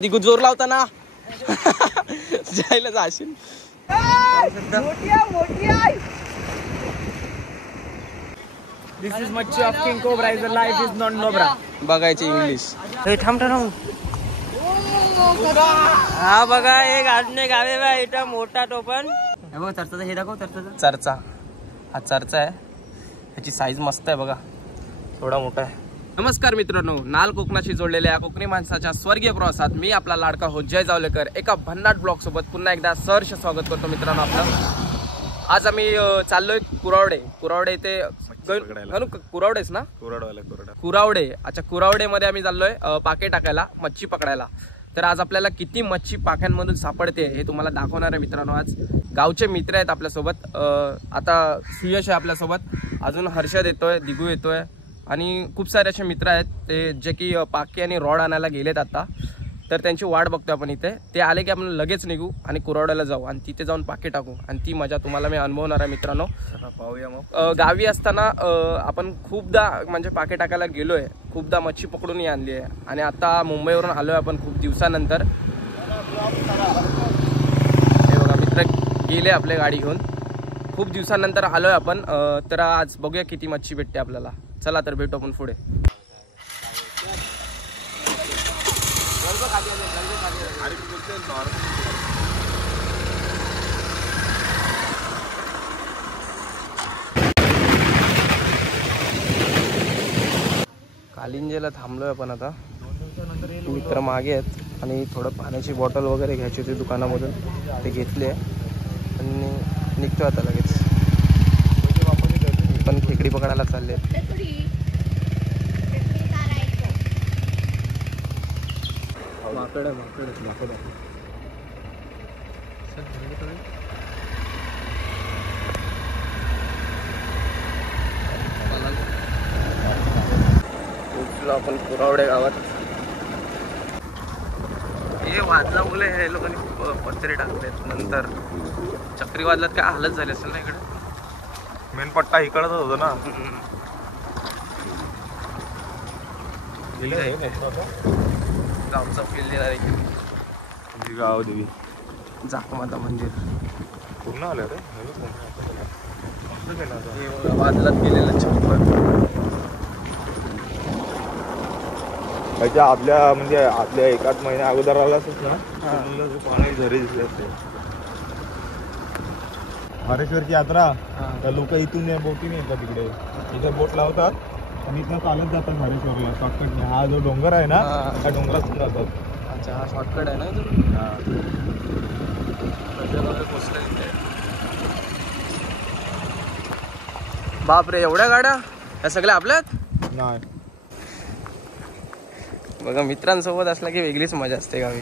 दिगू जोर लावता ना जायला जाशील This is Machi of King Cobra. His life is not Nobra. बघायची इंग्लिश. थांब हा बघा एक आजने गावे बा इथं मोठा टोपण हे बघ चर्चा हे दाखव चर्चा हा चर्चा आहे. ह्याची साईज मस्त आहे बघा, थोडा मोठा आहे. नमस्कार मित्रांनो, नाल कोकणाशी जोडलेल्या कोकणी माणसाच्या स्वर्गीय प्रवासात मी आपला लाडका जय जावलेकर एका भन्नाट ब्लॉग सोबत पुन्हा एकदा सहर्ष स्वागत करतो मित्रांनो आपलं. आज आम्ही चाललोय कुरावडे इथे कुरावडेच ना कुरावडे. अच्छा, कुरावडे मध्ये आम्ही चाललोय पाके टाकायला, मच्छी पकडायला. तर आज आपल्याला किती मच्छी पाक्यांमधून सापडते हे तुम्हाला दाखवणार आहे मित्रांनो. आज गावचे मित्र आहेत आपल्यासोबत. आता सुयश आहे आपल्यासोबत, अजून हर्षद येतोय, दिगू येतोय आणि खूप सारे असे मित्र आहेत ते जे की पाके आणि रॉड आणायला गेलेत आता. तर त्यांची वाट बघतोय आपण इथे. ते आले की आपण लगेच निघू आणि कुरावड्याला जाऊ आणि तिथे जाऊन पाके टाकू आणि ती मजा तुम्हाला मी अनुभवणार आहे मित्रांनो. पाहूया मग. गावी असताना आपण खूपदा म्हणजे पाके टाकायला गेलोय, खूपदा मच्छी पकडूनही आणली आहे आणि आता मुंबईवरून आलोय आपण खूप दिवसानंतर. हे बघा मित्र गेले आपल्या गाडी घेऊन, खूप दिवसानंतर आलोय आपण. तर आज बघूया किती मच्छी भेटते आपल्याला. चला तर भेटू आपण पुढे. कालिंजेला थांबलोय आपण आता. मित्र मागे आहेत आणि थोडं पाण्याची बॉटल वगैरे घ्यायची होती दुकानामधून, ते घेतले आणि निघतो आता लगेच. पण खेकडी पकडायला चालले. आपण कुरावडे गावात. हे वाजला मुले हे लोकांनी पत्रे टाकलेत. नंतर चक्रीवादलात काय हालत झाली असेल ना. इकडे मेन पट्टा इकडच होता ना. गावचा फील देणार आहे. गाव देवी जाकमाता मंदिर पूर्ण आलं रे. वादलात गेलेलं चप्पल. आपल्या म्हणजे आपल्या एकाच महिन्या अगोदर आला असेल ना, पाणी झरे दिसले असते. हरेश्वरची यात्रा तर लोक इथून बोटीने येतात, तिकडे इथे बोट लावतात आणि इथनं चालत जातात हरेश्वरला शॉर्टकट. हा जो डोंगर आहे ना, त्या डोंगरात जातात. अच्छा, हा शॉर्टकट आहे ना. बापरे, एवढ्या गाड्या या सगळ्या आपल्यात. नाही बघा, मित्रांसोबत असला की वेगळीच मजा असते गावी.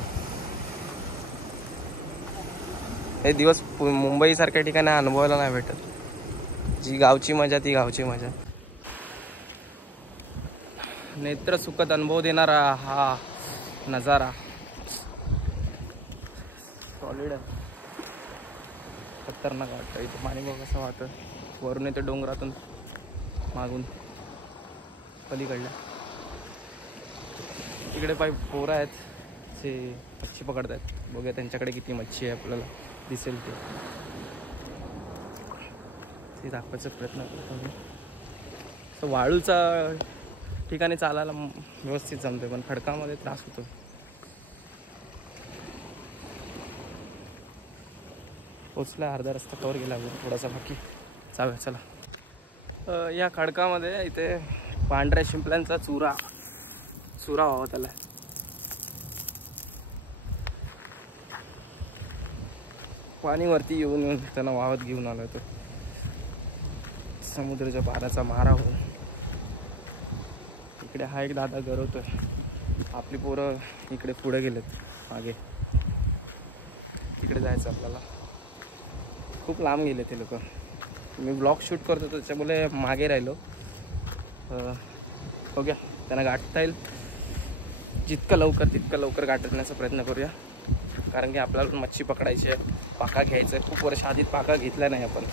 हे दिवस मुंबई सारख्या ठिकाणी अनुभवायला नाही भेटत. जी गावची मजा ती गावची मजा. नेत्र सुखद अनुभव देणारा हा नजारा सॉलिड आहे. खतरनाक वाटतं इथं. पाणी बघ कसं वाहतं वरून येतं डोंगरातून, मागून पलीकडल्या. तिकडे पाय पोरं आहेत जे मच्छी पकडत आहेत. बघूया त्यांच्याकडे किती मच्छी आहे, आपल्याला दिसेल ते दाखवायचा प्रयत्न करतो मी. असं वाळूचा ठिकाणी चालायला व्यवस्थित जमते, पण खडकामध्ये त्रास होतो. पोचला, अर्धा रस्ता कवर गेला, थोडासा बाकी. जाऊया चला. या खडकामध्ये इथे पांढऱ्या शिंपल्यांचा चुरा व्हावा त्याला. पाणी वरती येऊन त्यांना वाहत घेऊन आला तो समुद्राच्या पाण्याचा मारा होऊन. इकडे हा एक दादा गरवतोय. आपली पोरं इकडे पुढे गेलेत मागे. तिकडे जायचं आपल्याला. खूप लांब गेले ते लोक. मी ब्लॉग शूट करतो त्याच्यामुळे मागे राहिलो. बघूया त्यांना गाठता येईल जितकं लवकर गाठण्याचा प्रयत्न करूया. कारण की आपल्याला मच्छी पकडायची आहे, पाका घ्यायचा आहे. खूप वर्ष आधीत पाका घेतला नाही आपण.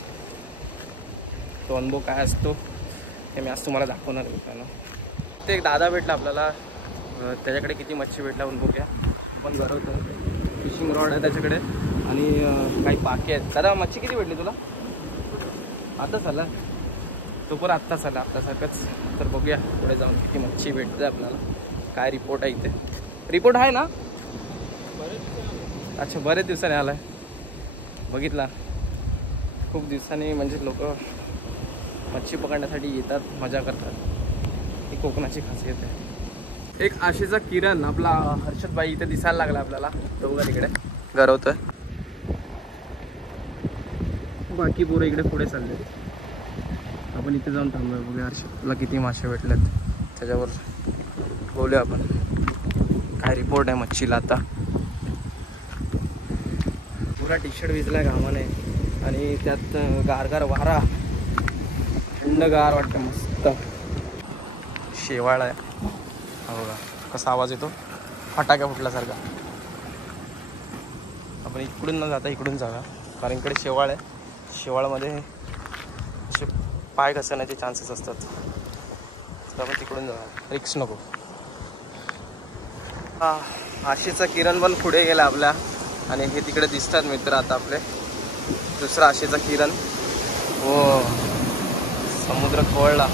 तो अनुभव काय असतो हे मी आज तुम्हाला दाखवणार आहे मित्रांनो. ते एक दादा भेटला आपल्याला, त्याच्याकडे किती मच्छी भेटला म्हणून बघूया. आपण गरवतो. फिशिंग रॉड आहे त्याच्याकडे आणि काही पाके आहेत. दादा मच्छी किती भेटली तुला? आताच आला तो पण आत्ताच आला आत्तासारखंच. तर बघूया पुढे जाऊन किती मच्छी भेटते आपल्याला. काय रिपोर्ट आहे इथे? रिपोर्ट आहे ना? अच्छा बरेच दिवसांनी आला आहे. बघितला खूप दिवसांनी म्हणजे लोक मच्छी पकडण्यासाठी येतात, मजा करतात. ही कोकणाची खासियत आहे. एक आशेचा किरण आपला हर्षद बाई इथे दिसायला लागला आपल्याला. तो बघा तिकडे गरवतोय. बाकी पोरं इकडे पुढे चालले. आपण इथे जाऊन थांबूया. बघूया हर्षदला किती मासे भेटलेत त्याच्यावर बोलूया आपण. काय रिपोर्ट आहे मच्छीला आता? पुरा टी शर्ट भिजलाय घामाने आणि त्यात गारगार वारा, थंडगार वाटतं मस्त. शेवाळ आहे हा बघा कसा आवाज येतो, फटाक्या फुटल्यासारखा. आपण इकडून न जाता इकडून जाऊया कारण इकडे शेवाळ आहे. शेवाळमध्ये असे पाय घसरण्याचे चान्सेस असतात. तर आपण तिकडून जाऊया, रिक्स नको. हा आशेचा किरण पण पुढे गेला आपल्या आणि हे तिकडे दिसतात मित्र आता आपले. दुसरा आशेचा किरण. हो समुद्र खवळला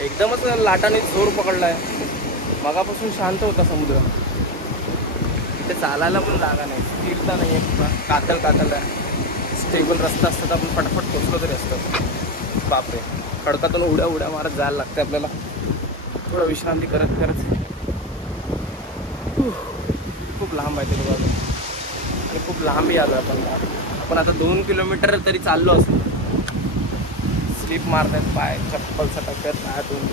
एकदमच. लाटाने जोर पकडलाय. मगापासून शांत होता समुद्र. इथे चालायला पण जागा नाही, स्थिरता नाही आहे. कातळ आहे. स्टेबल रस्ता असतात आपण फटाफट पोचलो तरी असतं. बापरे खडकातून उड्या मारत जायला लागते आपल्याला. थोडं विश्रांती करत खूप लांब आहे ते बघा आणि खूप लांबही आलो आपण आता 2 किलोमीटर तरी चाललो असतो. स्लिप मारतात पाय, चप्पल सटकतात पायातून.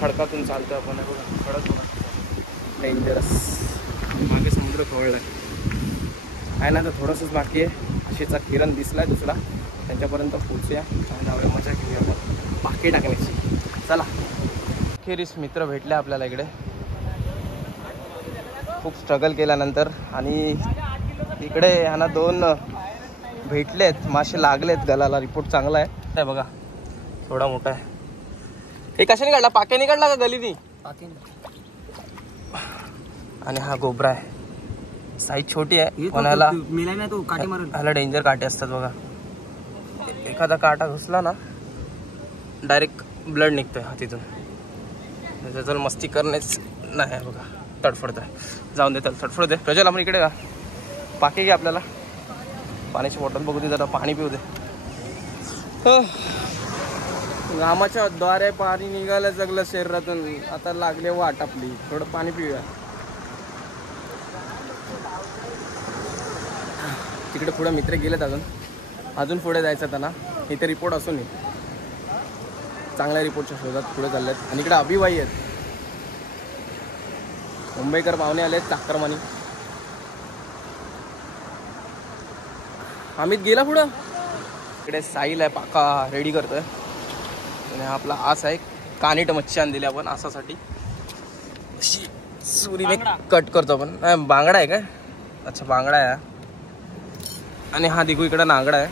खडकातून चालतो आपण. बघा खडक बघा डेंजरस. मागे समुद्र खवळला आहे ना. तर थोडंसंच बाकी आहे. आशेचा किरण दिसलाय दुसरा, त्यांच्यापर्यंत पोचूया आणि मजा घेऊया आपण पाके टाकण्याची. चला अखेरीस मित्र भेटले आपल्याला इकडे खूप स्ट्रगल केल्यानंतर. आणि इकडे ह्यांना 2 भेटलेत, मासे लागलेत गलाला. रिपोर्ट चांगला आहे बघा, थोडा मोठा आहे. हे कशाने काढला? पाक्याने काढला का गलीनी? आणि हा गोबरा आहे. साईज छोटी आहे पण ह्याला डेंजर काटे असतात बघा. एखादा काटा घुसला ना डायरेक्ट ब्लड निघतोय हातीतून. त्याच्याजवळ मस्ती करण्याच नाही बघा. तडफडत आहे. जाऊन दे त्याला तडफड दे. प्रज्वल आपण इकडे का पाके घे. आपल्याला पाण्याची बॉटल बघू दे, जरा पाणी पिऊ दे. घामाच्या द्वारे पाणी निघायला जगलं शरीरातून. आता लागले वाट आपली. थोडं पाणी पिऊया. तिकडे पुढे मित्र गेलेत अजून पुढे जायचं त्यांना. इथे रिपोर्ट असून चांगल्या रिपोर्टच्या शोधात पुढे चाललेत. आणि इकडे अभिबाई आहेत, मुंबईकर पाहुणे आलेत चाकरमानी. अमित गेला पुढं. इकडे साहिल आहे, पाका रेडी करतोय. आणि हा आपला आस आहे. कानीट मच्छी आणलेली आपण आसासाठी. सुरीने कट करतो आपण. बांगडा आहे काय? अच्छा बांगडा आहे. आणि हा दिगू इकडे नांगडा आहे.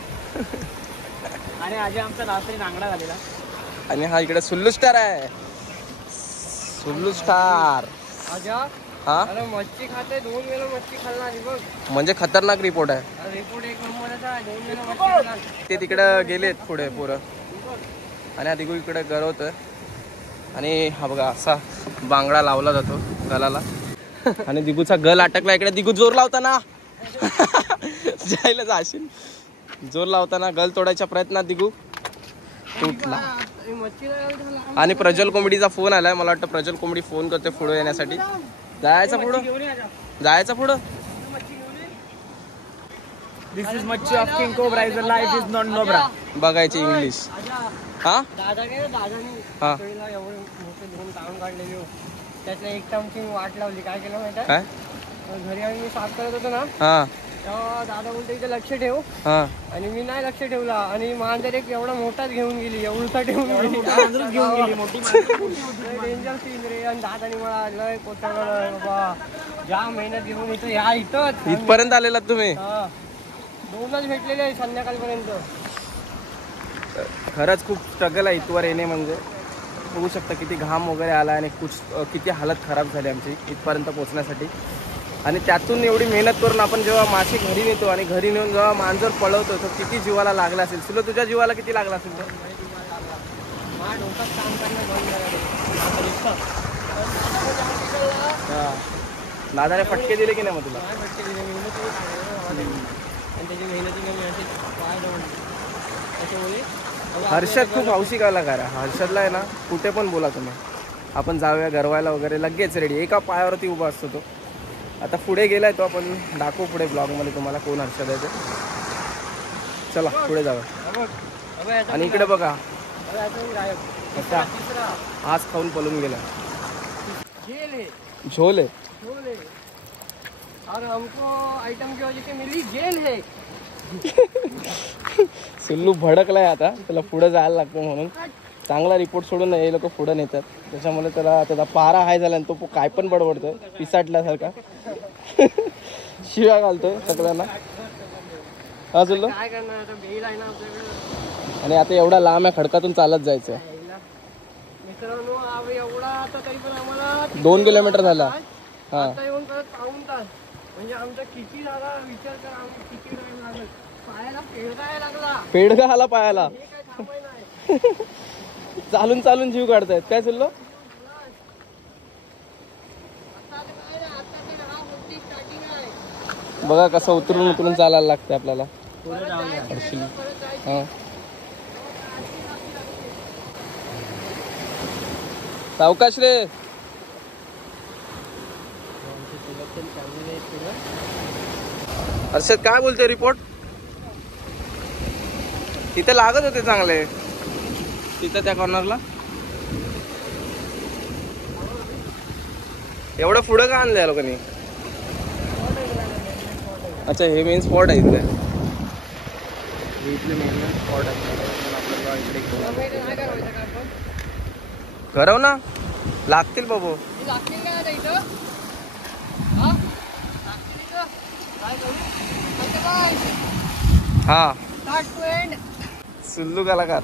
आणि आज आमचा रात्री नांगडा झालेला. आणि हा इकडे सुल्लू स्टार आहे. सुल्लू स्टार हा मच्छी खाते. 2 वेळा मच्छी खाल्ला बघ. म्हणजे खतरनाक रिपोर्ट आहे. रिपोर्ट एक नंबरचा. 2 वेळा मच्छी खाल्ला. ते तिकडे गेलेत पुढे पोरं. आणि हा दिगू इकडे गरवतोय. आणि हा बघा असा बांगडा लावला जातो गलाला. आणि दिगूचा गल अटकला इकडे. दिगू जोर लावताना जायला जाशील. जोर लावताना गल तोडायच्या प्रयत्नात दिगू तुटला. आणि प्रज्वल कोंबडीचा फोन आलाय. मला वाटतं प्रज्वल कोंबडी फोन करते पुढे येण्यासाठी. जायचं पुढं. This is मच्छी of king cobra. Is a life is not nobra. बघायची इंग्लिश. हा दादाने हा एवढे मोठे 2 ताळून काढलेले. त्यातल्या एक टामची वाट लावली. काय केलं माहिती काय? घरी आम्ही मी साफ करत होतो ना, हा तेव्हा दादा बोलतो इथे लक्ष ठेव. हा आणि मी नाही लक्ष ठेवला. आणि मांजर एक एवढा मोठाच घेऊन गेली. एवढा ठेवून गेली. मोठी डेंजर सीन रे. आणि दादाने मला लय कोचवलं बाबा. ज्या मेहनत घेऊन इथपर्यंत आलेला तुम्ही. 2च भेटलेले संध्याकाळपर्यंत. खरंच खूप स्ट्रगल आहे इथवर येणे. म्हणजे बघू शकता किती घाम वगैरे आला आणि किती हालत खराब झाली आमची इथपर्यंत पोहोचण्यासाठी. आणि त्यातून एवढी मेहनत करून आपण जेव्हा मासे घरी नेतो आणि घरी नेऊन जेव्हा मांजर पळवतो तर किती जीवाला लागला असेल. तुला तुझ्या जीवाला किती लागला असेल तर? दादाने फटके दिले की नाही मग तुला? हर्षद खूप हौशी कलाकार आहे. हर्षदला आहे ना कुठे पण बोला तुम्ही, आपण जाऊया गरवायला वगैरे लगेच रेडी, एका पायावरती उभा असतो तो. आता पुढे गेलाय तो, आपण दाखवू पुढे ब्लॉगमध्ये तुम्हाला कोण हर्षद आहे ते. चला पुढे जाऊया. आणि इकडे बघा आता आज खाऊन पळून गेला. झोल है और हमको आइटम की वजह से मिली जेल है. सुल्लू भडकलाय आता, त्याला पुढे जायला लागतं म्हणून. चांगला रिपोर्ट सोडून हे लोक पुढे नेतात, त्याच्यामुळे त्याचा पारा हाय झाला आणि तो काय पण बडबडतोय पिसाटल्यासारखा. शिव्या घालतोय सगळ्यांना. हा सुल्लू, काय करणार आता, बेल आहे ना आपल्याकडे. आणि आता एवढा लांब आहे, खडकातून चालत जायचंय. मित्रांनो एवढा आता तरी पण आम्हाला 2 किलोमीटर झाला. हा आता येऊन परत पाऊण तास, म्हणजे आमचा किती झाला विचार करा. आम्ही किती टाइम लागला, पायाला पेडगाय लागला. पेडगा आला पायाला. हे काय थांबाय नाही. चालून चालून जीव काढतायत काय सुल्लू? बघा कसं उतरून उतरून चालायला लागतं आपल्याला. हा सावकाश रे. हर्षद काय बोलतोय रिपोर्ट? तिथे लागत होते चांगले, तिथं त्या कॉर्नरला. एवढं पुढं का आणलंय लोकांनी? अच्छा हे मेन स्पॉट आहे इथले. इथले मेन स्पॉट आहे. करव ना, लागतील बाबू. लागतील काय आता इथं? हा लागतील इथं. काय करू आता? काय हा स्टार्ट टू एंड. सुल्लू कलाकार.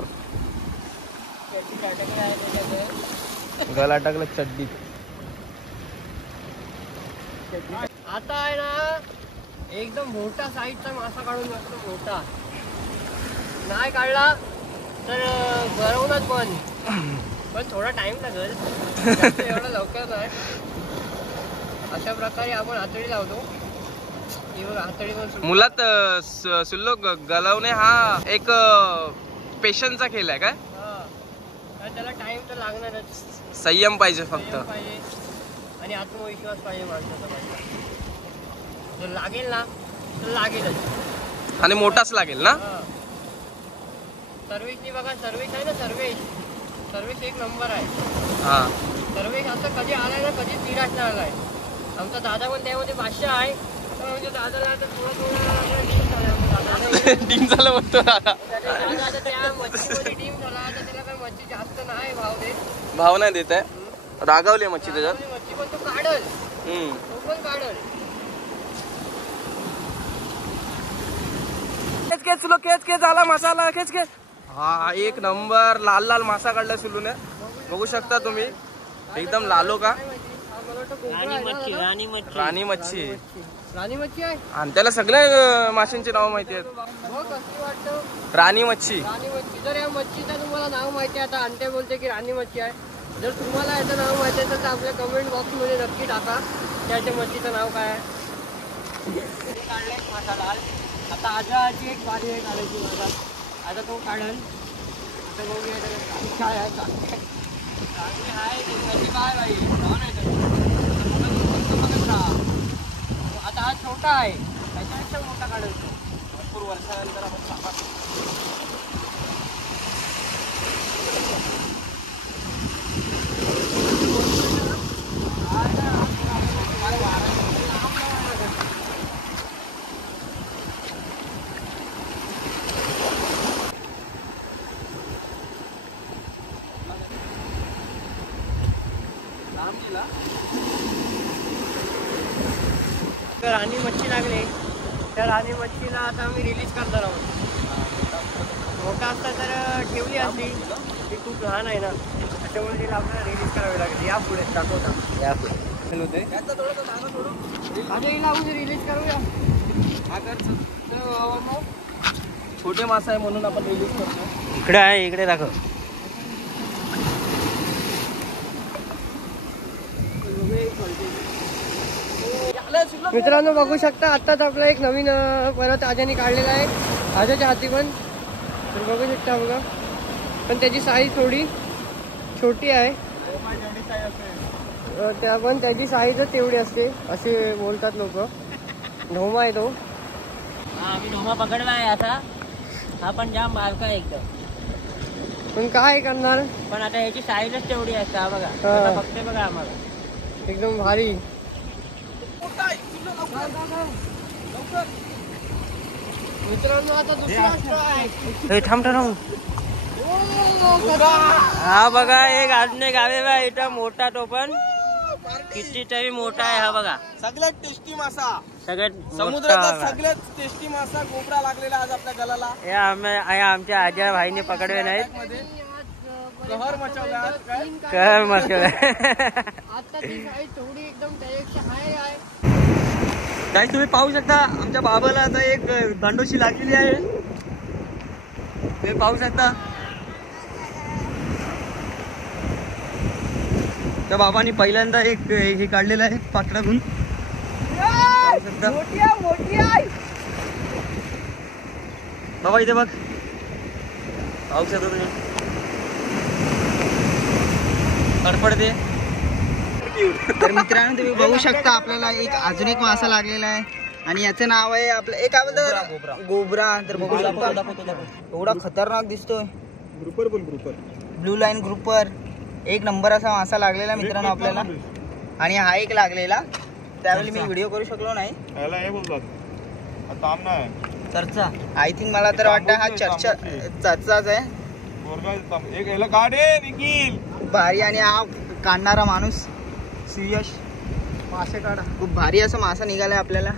गला टाकलं चड्डी. आता आहे ना एकदम मोठा साईजचा मासा काढून जातो. मोठा नाही काढला तर गरवूनच पण थोडा टाइम लागेल, एवढा लवकर नाही. अशा प्रकारे आपण हातळी लावतो. हातळी पण मुलात सुल्लू गलवणे हा एक पेशन्सचा खेळ आहे काय? त्याला टाइम तर लागणारच. संयम पाहिजे फक्त, पाहिजे आणि आत्मविश्वास पाहिजे माणसाचा. पाहिजे जर लागेल ना तर लागेलच, आणि मोठाच लागेल ना. सर्वेशनी बघा, सर्वेश आहे ना, सर्वेश एक नंबर आहे. हा सर्वेश असं कधी आलाय ना, कधी निराश आलाय. आमचा दादा पण त्यामध्ये बादशाह आहे. तर म्हणजे दादाला आता टीम झालं म्हणतो दादा. त्या मच्छीमध्ये टीम झाला तर त्याला काय मच्छी जास्त नाही भाव नाही देत आहे. रागावली मच्छी त्याच्यात. मच्छी पण तो काढल, तो पण काढल. खेच सुलो, खेच झाला मसाला, खेच. हा एक नंबर लाल लाल मासा काढला सुलूने. बघू शकता तुम्ही, एकदम लालो का. राणी मच्छी आहे. आणि त्याला सगळ्या माशांची नाव माहिती आहेत. राणी मच्छी. जर या मच्छीचं तुम्हाला नाव माहिती आहे, आता अंटे बोलते की राणी मच्छी आहे. जर तुम्हाला याचं नाव माहिती असेल तर आपल्या कमेंट बॉक्समध्ये नक्की टाका त्याच्या मच्छीचं नाव काय आहे. काढले मासा लाल. आता आजाची एक बारी आहे काढायची माझा. आता तो काढल. आता बघूया काय आहे. आता हा छोटा आहे, त्याच्यापेक्षा मोठा काढायचो. भरपूर वर्षानंतर आपण राणी मच्छी लागले. त्या राणी मच्छीला आता आम्ही रिलीज करणार आहोत. मोठा असता तर ठेवली असती, ती खूप लहान आहे ना. त्याच्यामुळे तिला आपल्याला रिलीज करावी लागेल. या पुढे दाखवता या पुढे आता हिला आपण रिलीज करूया. छोटे मासा आहे म्हणून आपण रिलीज करतो. इकडे आहे, इकडे दाखव. मित्रांनो बघू शकता आत्ताच आपला एक नवीन परत आजाने काढलेला आहे. आजाच्या हाती पण तर बघू शकता बघा. पण त्याची साईज थोडी छोटी आहे. त्या पण त्याची साईजच तेवढी असते असे बोलतात लोक. ढोमा आहे तो. आम्ही ढोमा पकडला आहे आता. हा पण जाम बारका आहे एकदम. पण काय करणार. पण आता याची साईजच तेवढी असते. हा बघा फक्त बघा आम्हाला एकदम भारी. मित्रांनो आता दुसरा ट्राय. थांब. हा बघा एक अजून एक आहे बा इथं मोठा. तो पण किती तरी मोठा आहे. हा बघा सगळ्यात टेस्टी मासा, सगळ्यात समुद्राचा सगळ्यात टेस्टी मासा कोबरा लागलेला आज आपल्या गलाला. आमच्या आजा भाईने पकडले नाहीत. कहर मचवला आज काय. कर मस्त. आता ती साईज थोडी एकदम त्यापेक्षा हाय आहे. काय तुम्ही पाहू शकता आमच्या बाबाला आता एक दंडोशी लागलेली आहे. तुम्ही पाहू शकता त्या बाबांनी पहिल्यांदा एक हे काढलेलं आहे पाकडातून. मोठी आहे बाबा इथे बघ. पाहू शकता तुम्ही कडपडते. तर मित्रांनो तुम्ही बघू शकता आपल्याला एक अजून एक मासा लागलेला आहे आणि याचं नाव आहे आपलं एक गोबरा. तर बघू शकता एवढा खतरनाक दिसतोय. ब्लू लाईन ग्रुपर एक नंबर असा मासा लागलेला मित्रांनो आपल्याला. आणि हा एक लागलेला त्यावेळी मी व्हिडिओ करू शकलो नाही. चर्चा आय थिंक मला तर वाटतं हा चर्चाच आहे. खूप भारी आणि हा काढणारा माणूस सुयश मासे काढा. खूप भारी असा मासा निघालाय आपल्याला.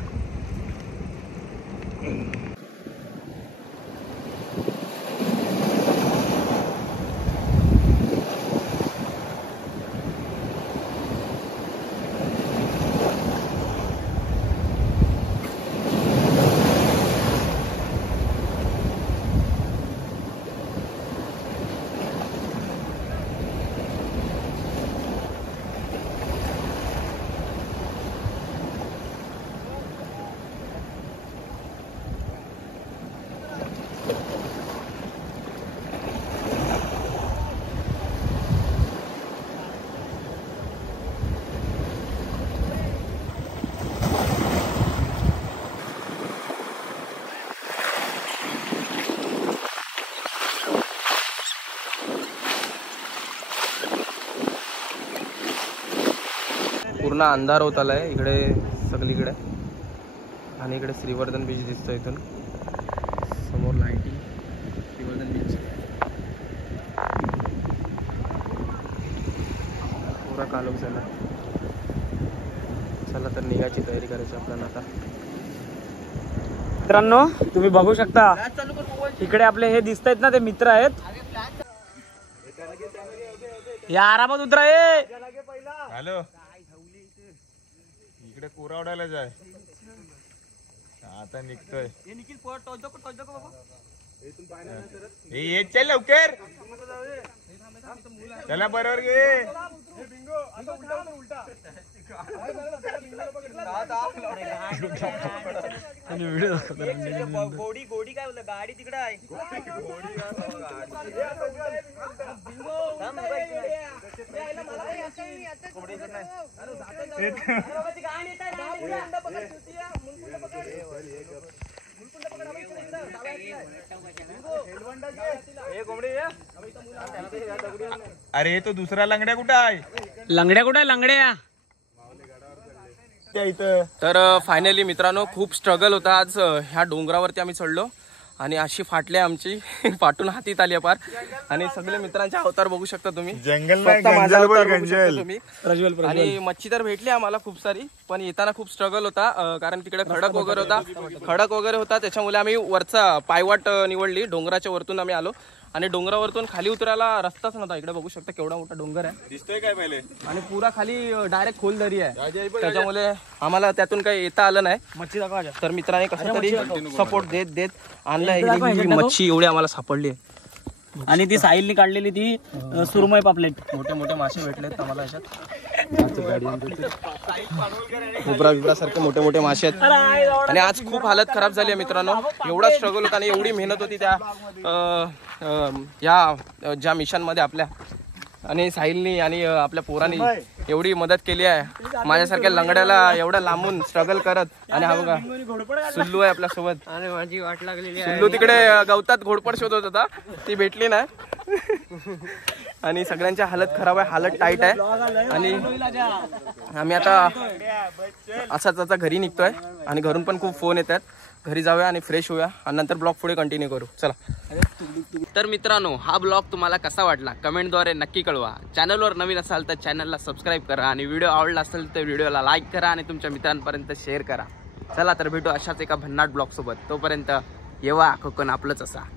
पूर्ण अंधार होत आलाय इकडे सगळीकडे. आणि इकडे श्रीवर्धन बीच दिसतो इथून समोर लाईटिंग. श्रीवर्धन बीच पुरा कालोख झाला. चला तर निघायची तयारी करायची आपल्याला आता. मित्रांनो तुम्ही बघू शकता इकडे आपले हे दिसत आहेत ना ते मित्र आहेत. या आरामात उतरा. हॅलो इकडे कोरावड्याला जाय. आता निघतोय. ये चल लवकर. चला बरोबर घे. गोडी गोडी काय बोलत गाडी तिकडे आहे. अरे तो दुसरा लंगड्या कुठं आहे. लंगड्या तर फायनली मित्रांनो खूप स्ट्रगल होता आज. ह्या डोंगरावरती आम्ही चढलो आणि अशी फाटली आमची पाठून हातीत आली पार. आणि सगळे मित्रांचे अवतार बघू शकता तुम्ही. जंगल तुम्ही. आणि मच्छी तर भेटली आम्हाला खूप सारी. पण येताना खूप स्ट्रगल होता कारण तिकडे खडक वगैरे होता त्याच्यामुळे आम्ही वरचा पायवाट निवडली. डोंगराच्या वरतून आम्ही आलो आणि डोंगरावरतून खाली उतरायला रस्ताच नव्हता. इकडे बघू शकता केवढा मोठा डोंगर आहे, दिसतोय काय पहिले आणि पुरा खाली डायरेक्ट खोल दरी आहे. त्याच्यामुळे आम्हाला त्यातून काही येता आलं नाही. मच्छी दाखवा. तर मित्राने कसं तरी सपोर्ट देत देत आणलाय. मच्छी एवढी आम्हाला सापडली आहे. आणि ती साहिलनी काढलेली ती सुरमई पापलेट. मोठे मोठे मासे भेटलेत आम्हाला याच्यात. खोबरा बिबरा सारखे मोठे मोठे मासे आहेत. आणि आज खूप हालत खराब झाली आहे मित्रांनो. एवढा स्ट्रगल होता आणि एवढी मेहनत होती त्या या ज्या मिशन मध्ये आपल्या. आणि साहिलनी आणि आपल्या पोरांनी एवढी मदत केली आहे माझ्यासारख्या लंगड्याला एवढं लांबून स्ट्रगल करत. आणि हा बघा सुल्लू आहे आपल्या सोबत. आणि माझी वाट लागलेली आहे. सुल्लू तिकडे गवतात घोडपड शोधत होता, ती भेटली नाही. आणि सगळ्यांची हालत खराब आहे, हालत टाईट आहे. आणि आम्ही आता असाच आता घरी निघतोय. आणि घरून पण खूप फोन येतात. घरी जाऊया आणि फ्रेश होऊया आणि नंतर ब्लॉग पुढे कंटिन्यू करू. चला. तर मित्रांनो, हा ब्लॉग तुम्हाला कसा वाटला कमेंटद्वारे नक्की कळवा. चॅनलवर नवीन असाल तर चॅनलला सबस्क्राईब करा. आणि व्हिडिओ आवडला असेल तर व्हिडिओला लाईक करा आणि तुमच्या मित्रांपर्यंत शेअर करा. चला तर भेटू अशाच एका भन्नाट ब्लॉग सोबत. तोपर्यंत येवा कोकण आपलंच असा.